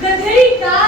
Cadê a?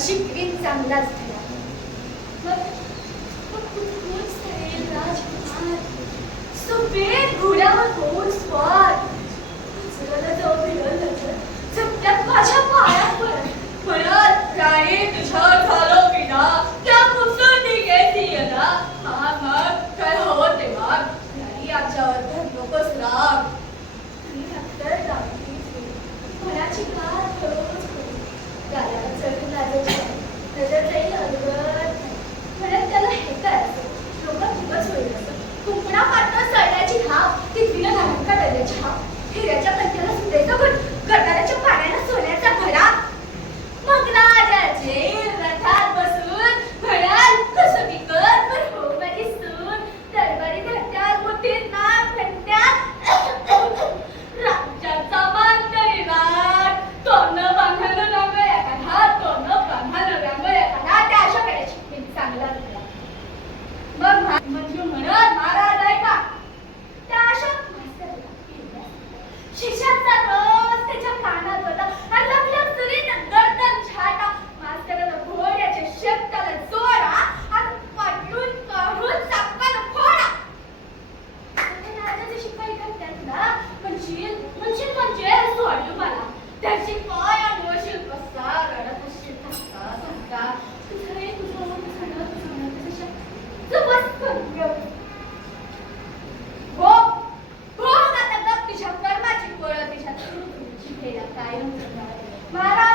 शिकवीन चांगलाच मग घोड्यावर होऊन Maravilha!